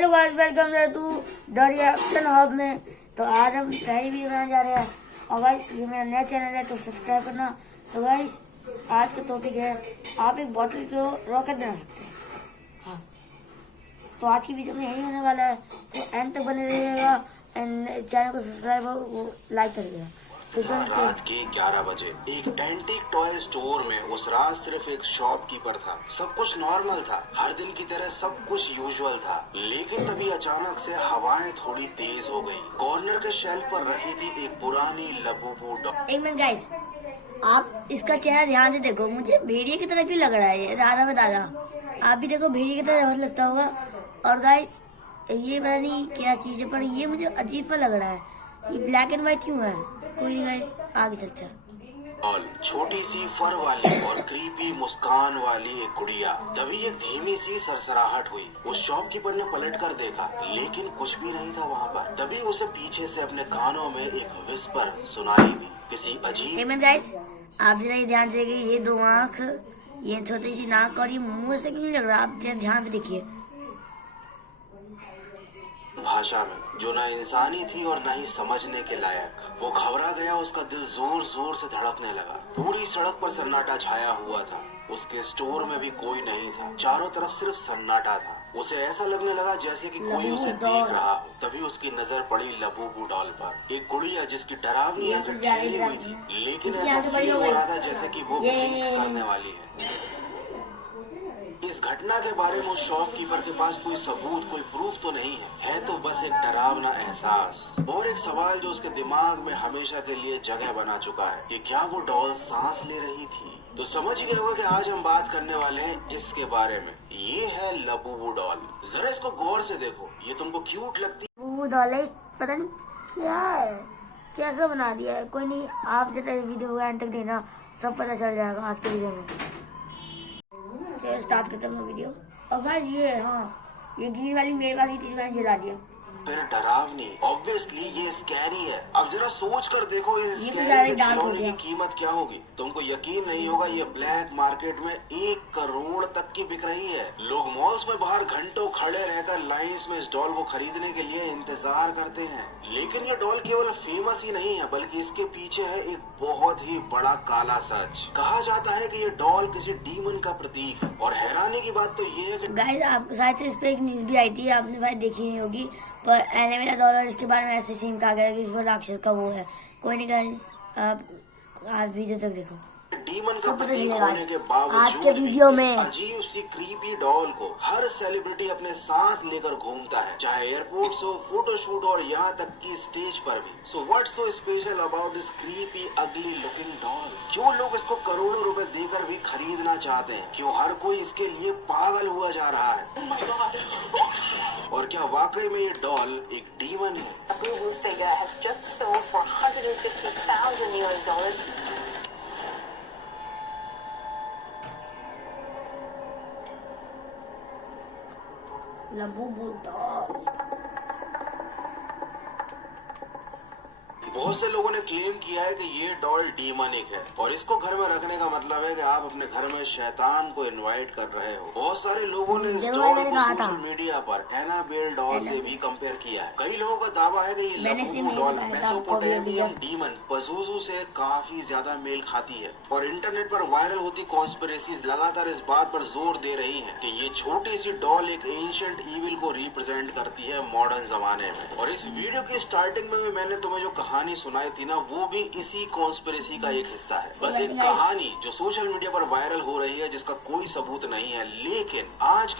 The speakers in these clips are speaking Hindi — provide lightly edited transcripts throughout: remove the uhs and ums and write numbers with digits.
Hello guys, welcome to the reaction hub में। तो आज हम पहली वीडियो बनाने जा रहे हैं और गाइस ये मेरा नया चैनल है तो सब्सक्राइब करना। तो गाइस आज का टॉपिक है आप एक बॉटल को रॉकेट बना सकते हैं। हाँ, तो आज की वीडियो में यही होने वाला है, तो एंड तक बने रहिएगा एंड चैनल को सब्सक्राइब और लाइक करिएगा। तो रात के 11 बजे एक एंटीक टॉय स्टोर में उस रात सिर्फ एक शॉपकीपर था। सब कुछ नॉर्मल था, हर दिन की तरह सब कुछ यूजुअल था। लेकिन तभी अचानक से हवाएं थोड़ी तेज हो गई। कॉर्नर के शेल्फ पर रखी थी एक पुरानी लबूबू डॉल। एक मिनट गाइस, आप इसका चेहरा ध्यान से देखो, मुझे भेड़िए की तरह क्यों लग रहा है ये दादा में दादा। आप भी देखो, भेड़िए की तरह बहुत लगता होगा। और गाइस ये पता नहीं क्या चीज़ है पर ये मुझे अजीब सा लग रहा है। ये ब्लैक एंड व्हाइट क्यों है? कोई नहीं गाइस, आगे चलते हैं। और छोटी सी फर वाली और क्रीपी मुस्कान वाली एक गुड़िया। तभी एक धीमी सी सरसराहट हुई। उस शॉपकीपर ने पलट कर देखा, लेकिन कुछ भी नहीं था वहाँ पर। तभी उसे पीछे से अपने कानों में एक विस्पर सुनाई दी, किसी अजीब। गाइस आप जरा ये ध्यान से, ये दो आँख, ये छोटी सी नाक और ये मुंह से क्यों नहीं लग रहा? आप जरा ध्यान से देखिए। भाषा में जो न इंसानी थी और न ही समझने के लायक। वो घबरा गया, उसका दिल जोर जोर से धड़कने लगा। पूरी सड़क पर सन्नाटा छाया हुआ था। उसके स्टोर में भी कोई नहीं था, चारों तरफ सिर्फ सन्नाटा था। उसे ऐसा लगने लगा जैसे कि कोई उसे देख रहा हो। तभी उसकी नजर पड़ी लबूबू डॉल पर, एक गुड़िया जिसकी डरावनी आंखें खिली हुई थी, लेकिन ऐसा फील हो रहा था जैसे कि वो ब्लिंक करने वाली है। इस घटना के बारे में उस शॉपकीपर के पास कोई सबूत, कोई प्रूफ तो नहीं है तो बस एक डरावना एहसास और एक सवाल जो उसके दिमाग में हमेशा के लिए जगह बना चुका है कि क्या वो डॉल सांस ले रही थी। तो समझ गए होगा कि आज हम बात करने वाले हैं इसके बारे में। ये है लबूबू डॉल। जरा इसको गौर से देखो, ये तुमको क्यूट लगती वो डॉल है, पता नहीं क्या है, कैसा बना दिया है। कोई नहीं, आप जब वीडियो को एंड तक देखना, सब पता चल जाएगा आज के वीडियो में। चलो स्टार्ट करते हैं वीडियो। और गाइस ये ये ग्रीन वाली मेरे पास भी थी, मैंने जला दिया। फिर डरावनी, ऑब्वियसली ये स्कैरी है। अब जरा सोच कर देखो इस ये स्कैरी खिलौने की कीमत क्या होगी। तुमको यकीन नहीं होगा, ये ब्लैक मार्केट में 1 करोड़ तक की बिक रही है। लोग मॉल्स में बाहर घंटों खड़े रहकर लाइंस में इस डॉल को खरीदने के लिए इंतजार करते हैं। लेकिन ये डॉल केवल फेमस ही नहीं है, बल्कि इसके पीछे है एक बहुत ही बड़ा काला सच। कहा जाता है कि ये डॉल किसी डीमन का प्रतीक है। और हैरानी की बात तो ये है कि गाइस आप शायद से इस पे एक न्यूज भी आई थी, आपने भाई देखी नहीं होगी, पर एलेवेरा डॉलर इसके बारे में ऐसे सीन कहा गया कि इसको राक्षस का वो है। कोई नहीं गाइस, आप आज वीडियो तक देखो, डीमन का प्रतीक होने के बावजूद आज के वीडियो में अजीब सी क्रीपी डॉल को हर सेलिब्रिटी अपने साथ लेकर घूमता है, चाहे एयरपोर्ट हो, फोटोशूट और यहाँ तक कि स्टेज पर भी। So what's so special about this creepy अगली लुकिंग डॉल? क्यों लोग इसको करोड़ों रुपए देकर भी खरीदना चाहते हैं? क्यों हर कोई इसके लिए पागल हुआ जा रहा है? और क्या वाकई में ये डॉल एक डीमन है? Google's figure has just sold for $150,000. Labubu doll. बहुत से लोगों ने क्लेम किया है कि ये डॉल डीमनिक है और इसको घर में रखने का मतलब है कि आप अपने घर में शैतान को इनवाइट कर रहे हो। बहुत सारे लोगों ने इस डॉल को सोशल मीडिया पर एनाबेल डॉल से भी कंपेयर किया है। कई लोगों का दावा है कि ये लबूबू डॉल मेसोपोटामियन डीमन पज़ुज़ू से काफी ज्यादा मेल खाती है। और इंटरनेट पर वायरल होती कॉन्स्पिरेसीज लगातार इस बात पर जोर दे रही है कि ये छोटी सी डॉल एक एंशिएंट ईविल को रिप्रेजेंट करती है मॉडर्न जमाने में। और इस वीडियो की स्टार्टिंग में मैंने तुम्हें जो कहानी सुनाई थी ना, वो भी इसी कॉन्स्पिरेसी का एक हिस्सा है। बस एक कहानी जो सोशल मीडिया पर वायरल हो रही है, जिसका कोई सबूत नहीं है। लेकिन आज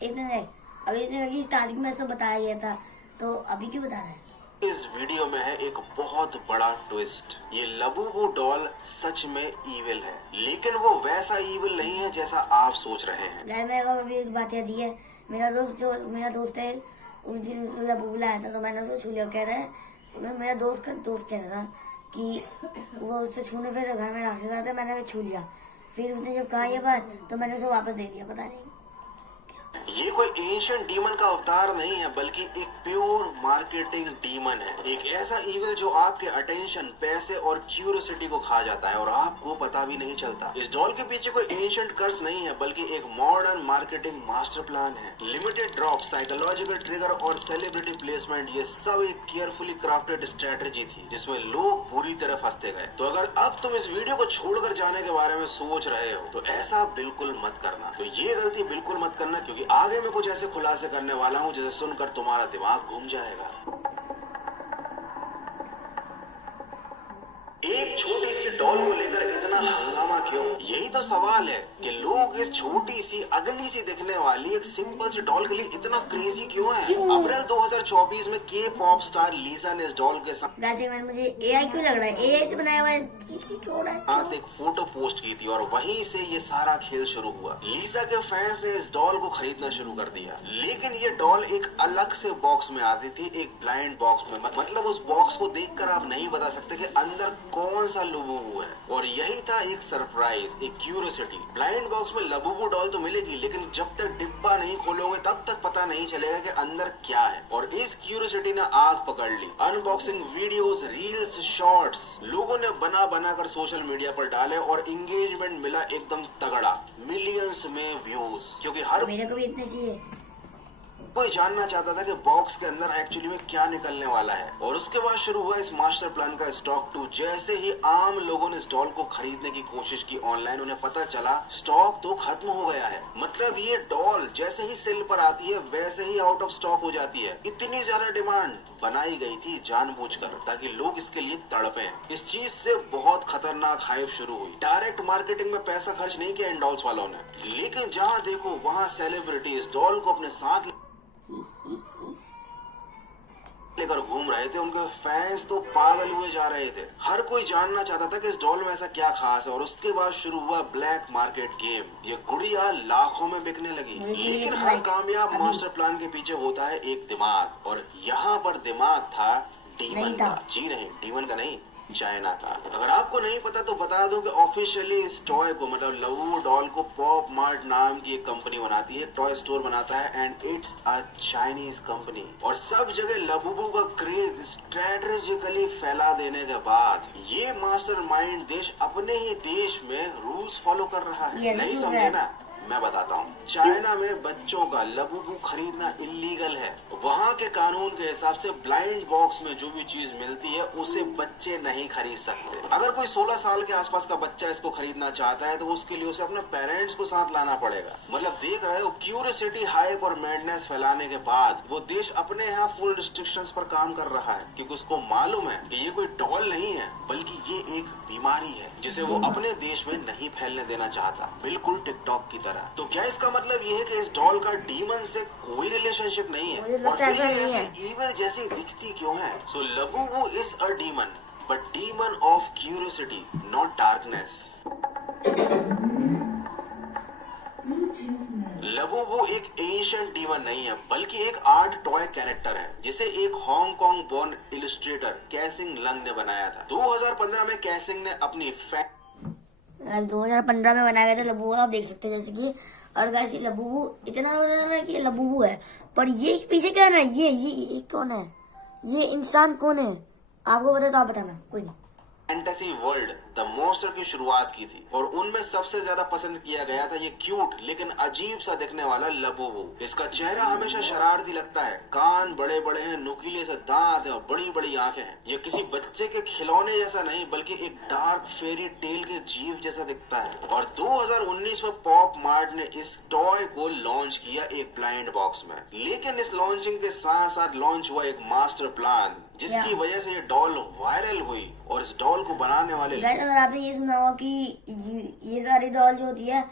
अभी स्टार्टिंग में ऐसा बताया गया था, तो अभी क्यों बता रहे हैं? इस वीडियो में है एक बहुत बड़ा ट्विस्ट। ये लबूबू डॉल सच में ईविल है, लेकिन वो वैसा ईविल नहीं है जैसा आप सोच रहे हैं। मेरे को अभी एक बात याद है, मेरा दोस्त है, उस दिन लबूबू लाया था तो मैंने उसको छू लिया। कह रहा है, मेरा दोस्त कह रहा था कि वो उससे छूने, फिर घर में रख रहा था, मैंने भी छू लिया। फिर उसने जब कहा ये बात तो मैंने उसे वापस दे दिया, पता नहीं। ये कोई एंशिएंट डीमन का अवतार नहीं है, बल्कि एक प्योर मार्केटिंग डीमन है। एक ऐसा इविल जो आपके अटेंशन, पैसे और क्यूरियोसिटी को खा जाता है और आपको पता भी नहीं चलता। इस डॉल के पीछे कोई एंशिएंट कर्स नहीं है, बल्कि एक मॉडर्न मार्केटिंग मास्टर प्लान है। लिमिटेड ड्रॉप, साइकोलॉजिकल ट्रिगर और सेलिब्रिटी प्लेसमेंट, ये सब एक केयरफुली क्राफ्टेड स्ट्रेटेजी थी जिसमें लोग बुरी तरह फंसते गए। तो अगर अब तुम इस वीडियो को छोड़कर जाने के बारे में सोच रहे हो तो ऐसा बिल्कुल मत करना। तो ये गलती बिल्कुल मत करना, क्योंकि आगे मैं कुछ ऐसे खुलासे करने वाला हूँ जिसे सुनकर तुम्हारा दिमाग घूम जाएगा। एक छोटी सी डॉल को लेकर इतना हंगामा क्यों? यही तो सवाल है कि लोग इस छोटी सी अगली सी दिखने वाली एक सिंपल सी डॉल के लिए इतना क्रेजी क्यों है? अप्रैल 2024 में के पॉप स्टार लीसा ने इस डॉल के साथ मुझे एआई क्यों लग रहा है? एआई से बनाया हुआ है। एक फोटो पोस्ट की थी और वहीं से ये सारा खेल शुरू हुआ। लीसा के फैंस ने इस डॉल को खरीदना शुरू कर दिया, लेकिन ये डॉल एक अलग से बॉक्स में आती थी, एक ब्लाइंड बॉक्स में। मतलब उस बॉक्स को देखकर आप नहीं बता सकते कि अंदर कौन सा लबूबू है। और यही था एक सरप्राइज, एक क्यूरियोसिटी। ब्लाइंड बॉक्स में लबूबू डॉल तो मिलेगी, लेकिन जब तक डिब्बा नहीं खोलोगे तब तक पता नहीं चलेगा कि अंदर क्या है। और इस क्यूरियोसिटी ने आग पकड़ ली। अनबॉक्सिंग वीडियोस, रील्स, शॉर्ट्स लोगों ने बना कर सोशल मीडिया पर डाले और एंगेजमेंट मिला एकदम तगड़ा, मिलियंस में व्यूज। क्योंकि हर मेरे को भी इतने चाहिए। कोई जानना चाहता था कि बॉक्स के अंदर एक्चुअली में क्या निकलने वाला है। और उसके बाद शुरू हुआ इस मास्टर प्लान का स्टॉक टू। जैसे ही आम लोगों ने स्टॉल को खरीदने की कोशिश की ऑनलाइन, उन्हें पता चला स्टॉक तो खत्म हो गया है। मतलब ये डॉल जैसे ही सेल पर आती है वैसे ही आउट ऑफ स्टॉक हो जाती है। इतनी ज्यादा डिमांड बनाई गई थी जानबूझकर ताकि लोग इसके लिए तड़पें। इस चीज से बहुत खतरनाक हाइप शुरू हुई। डायरेक्ट मार्केटिंग में पैसा खर्च नहीं किया इन डॉल्स वालों ने, लेकिन जहाँ देखो वहाँ सेलिब्रिटी इस डॉल को अपने साथ लेकर घूम रहे थे। उनके फैंस तो पागल हुए जा रहे थे। हर कोई जानना चाहता था कि इस डॉल में ऐसा क्या खास है। और उसके बाद शुरू हुआ ब्लैक मार्केट गेम। ये गुड़िया लाखों में बिकने लगी। लेकिन हर कामयाब मास्टर प्लान के पीछे होता है एक दिमाग, और यहाँ पर दिमाग था डीमन का। जी नहीं, डीमन का नहीं, चाइना का। अगर आपको नहीं पता तो बता दूं कि ऑफिशियली इस टॉय को, मतलब लबूबू डॉल को, पॉप मार्ट नाम की एक कंपनी बनाती है, टॉय स्टोर बनाता है, and it's a Chinese company. और सब जगह लबूबू का क्रेज स्ट्रेटेजिकली फैला देने के बाद ये मास्टरमाइंड देश अपने ही देश में रूल्स फॉलो कर रहा है। नहीं समझे ना? मैं बताता हूँ। चाइना में बच्चों का लबूबू खरीदना इलीगल है। वहाँ के कानून के हिसाब से ब्लाइंड बॉक्स में जो भी चीज मिलती है उसे बच्चे नहीं खरीद सकते। अगर कोई 16 साल के आसपास का बच्चा इसको खरीदना चाहता है तो उसके लिए उसे अपने पेरेंट्स को साथ लाना पड़ेगा। मतलब देख रहे हो, क्यूरियोसिटी, हाइप और मैडनेस फैलाने के बाद वो देश अपने यहाँ फुल रिस्ट्रिक्शंस पर काम कर रहा है, क्योंकि उसको मालूम है कि ये कोई डॉल नहीं है बल्कि ये एक बीमारी है जिसे वो अपने देश में नहीं फैलने देना चाहता, बिल्कुल टिकटॉक की तरह। तो क्या इसका मतलब ये है कि इस डॉल का डीमन से कोई रिलेशनशिप नहीं है? और इविल जैसी दिखती क्यों है? So Labubu is a demon, but demon of curiosity, not darkness. Labubu एक एंशिएंट डीमन नहीं है, बल्कि एक आर्ट टॉय कैरेक्टर है जिसे एक हांगकांग बोर्न इलस्ट्रेटर कैसिंग लंग ने बनाया था। 2015 में कैसिंग ने अपनी 2015 में बनाया गया था लबूबू। आप देख सकते हैं जैसे कि, और गाइस ये लबूबू इतना है कि लबूबू है, पर ये पीछे क्या है ना, ये कौन है? ये इंसान कौन है? आपको पता तो आप बताना, कोई नहीं। फैंटेसी वर्ल्ड द मॉन्स्टर की शुरुआत की थी और उनमें सबसे ज्यादा पसंद किया गया था ये क्यूट लेकिन अजीब सा दिखने वाला लबूबू। इसका चेहरा हमेशा शरारती लगता है, कान बड़े बड़े हैं, नुकीले से दांत हैं और बड़ी बड़ी आंखें हैं। ये किसी बच्चे के खिलौने जैसा नहीं बल्कि एक डार्क फेरी टेल के जीव जैसा दिखता है। और 2019 में पॉप मार्ट ने इस टॉय को लॉन्च किया एक ब्लाइंड बॉक्स में। लेकिन इस लॉन्चिंग के साथ साथ लॉन्च हुआ एक मास्टर प्लान जिसकी वजह से ये डॉल वायरल हुई। और इस डॉल को बनाने वाले, अगर आपने ये सुना हो कि ये सारी डॉल जो होती है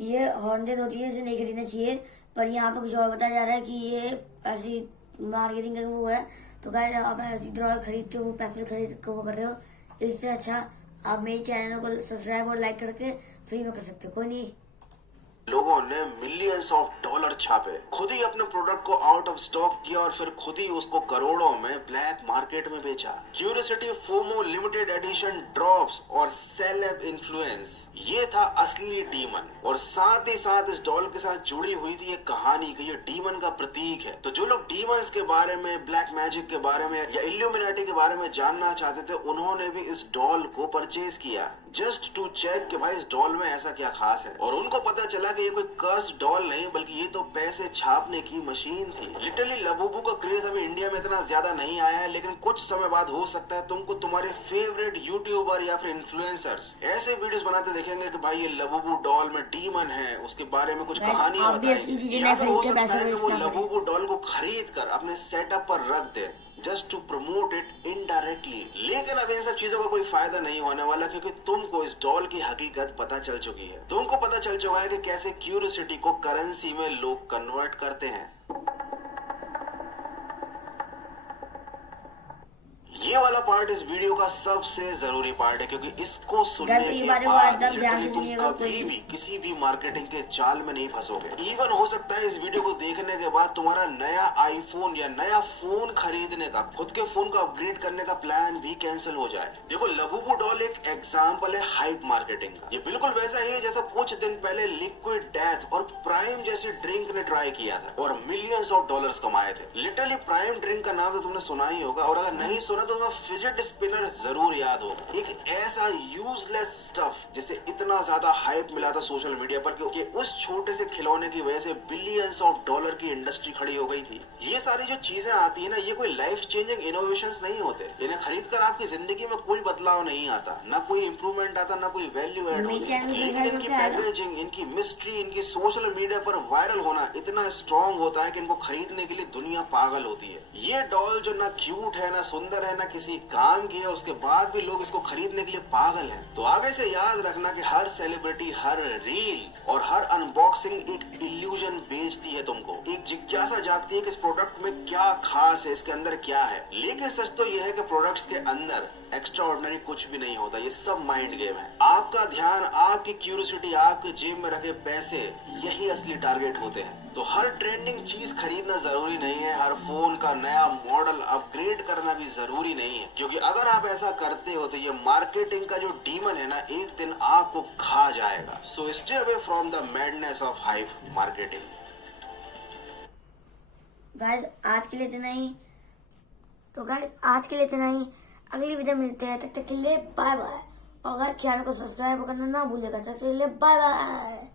ये हॉन्टेड होती है, इसे नहीं खरीदना चाहिए, पर यहाँ पे कुछ और बताया जा रहा है कि ये ऐसी मार्केटिंग का वो है। तो गाइस आप ऐसी डॉल खरीद के वो पैसे खरीद के वो कर रहे हो, इससे अच्छा आप मेरे चैनल को सब्सक्राइब और लाइक करके फ्री में कर सकते हो। कोई नहीं। लोगों ने मिलियंस ऑफ डॉलर छापे, खुद ही अपने प्रोडक्ट को आउट ऑफ स्टॉक किया और फिर खुद ही उसको करोड़ों में ब्लैक मार्केट में बेचा। Curiosity, FOMO, limited edition drops और सेलेब इन्फ्लुएंस, ये था असली डीमन। और साथ ही साथ इस डॉल के साथ जुड़ी हुई थी एक कहानी कि ये डीमन का प्रतीक है। तो जो लोग डीमंस के बारे में, ब्लैक मैजिक के बारे में या इल्यूमिनाटी के बारे में जानना चाहते थे, उन्होंने भी इस डॉल को परचेज किया जस्ट टू चेक कि भाई इस डॉल में ऐसा क्या खास है। और उनको पता चला कि ये कोई कर्स डॉल नहीं बल्कि ये तो पैसे छापने की मशीन थी। लिटरली लबूबू का क्रेज अभी इंडिया में इतना ज्यादा नहीं आया है, लेकिन कुछ समय बाद हो सकता है तुमको तुम्हारे फेवरेट यूट्यूबर या फिर इन्फ्लुएंसर्स ऐसे वीडियोस बनाते देखेंगे कि भाई ये लबूबू डॉल में डीमन है, उसके बारे में कुछ कहानी बताएं, या फिर हो सकता है कि वो लबूबू डॉल को खरीद कर अपने सेटअप पर रख दे just to promote it indirectly. लेकिन अब इन सब चीजों का कोई फायदा नहीं होने वाला, क्योंकि तुमको इस डॉल की हकीकत पता चल चुकी है। तुमको पता चल चुका है कि कैसे क्यूरियोसिटी को करेंसी में लोग कन्वर्ट करते हैं। ये वाला पार्ट इस वीडियो का सबसे जरूरी पार्ट है, क्योंकि इसको सुनने के बाद लिटरली तुम कभी भी किसी भी मार्केटिंग के जाल में नहीं फंसोगे। इवन हो सकता है इस वीडियो को देखने के बाद तुम्हारा नया आईफोन या नया फोन खरीदने का, खुद के फोन को अपग्रेड करने का प्लान भी कैंसिल हो जाए। देखो, लबूबू डॉल एक एग्जाम्पल है हाइप मार्केटिंग का। ये बिल्कुल वैसा ही है जैसा कुछ दिन पहले लिक्विड डेथ और प्राइम जैसे ड्रिंक ने ट्राई किया था और मिलियंस ऑफ डॉलर्स कमाए थे। लिटरली प्राइम ड्रिंक का नाम तो तुमने सुना ही होगा, और अगर नहीं सुना तो तुम्हें फिजेट स्पिनर जरूर याद होगा। एक ऐसा यूजलेस स्टफ जिसे इतना ज्यादा हाइप मिला था सोशल मीडिया पर कि उस छोटे से खिलौने की वजह से बिलियंस ऑफ डॉलर की इंडस्ट्री खड़ी हो गई थी। ये सारी जो चीजें आती है ना, ये कोई लाइफ चेंजिंग इनोवेशंस नहीं होते। इन्हें खरीद कर आपकी जिंदगी में कोई बदलाव नहीं आता, ना कोई इंप्रूवमेंट आता, ना कोई वैल्यू एड होती। लेकिन इनकी पैकेजिंग, इनकी मिस्ट्री, इनकी सोशल मीडिया पर वायरल होना इतना स्ट्रॉन्ग होता है कि इनको खरीदने के लिए दुनिया पागल होती है। ये डॉल जो ना क्यूट है, ना सुंदर है, ना किसी काम की है, उसके बाद भी लोग इसको खरीदने के लिए पागल हैं। तो आगे से याद रखना कि हर सेलिब्रिटी, हर रील और हर अनबॉक्सिंग एक इल्यूजन बेचती है तुमको। एक जिज्ञासा जागती है कि इस प्रोडक्ट में क्या खास है, इसके अंदर क्या है। लेकिन सच तो यह है कि प्रोडक्ट्स के अंदर एक्स्ट्रा ऑर्डिनरी कुछ भी नहीं होता। ये सब माइंड गेम है। आपका ध्यान, आपकी क्यूरियोसिटी, आपके जेब में रखे पैसे, यही असली टारगेट होते हैं। तो हर ट्रेंडिंग चीज खरीदना जरूरी नहीं है, हर फोन का नया मॉडल अपग्रेड करना भी जरूरी नहीं है, क्योंकि अगर आप ऐसा करते हो तो ये मार्केटिंग का जो डीमन है ना, एक दिन आपको खा जाएगा। So stay away from the madness of hype marketing. Guys आज के लिए इतना ही। तो गाइस आज के लिए इतना ही, अगली वीडियो मिलते हैं। तब तक के लिए बाय बाय। और अगर चैनल को सब्सक्राइब करना ना भूलेगा। तब तक के लिए बाय बाय।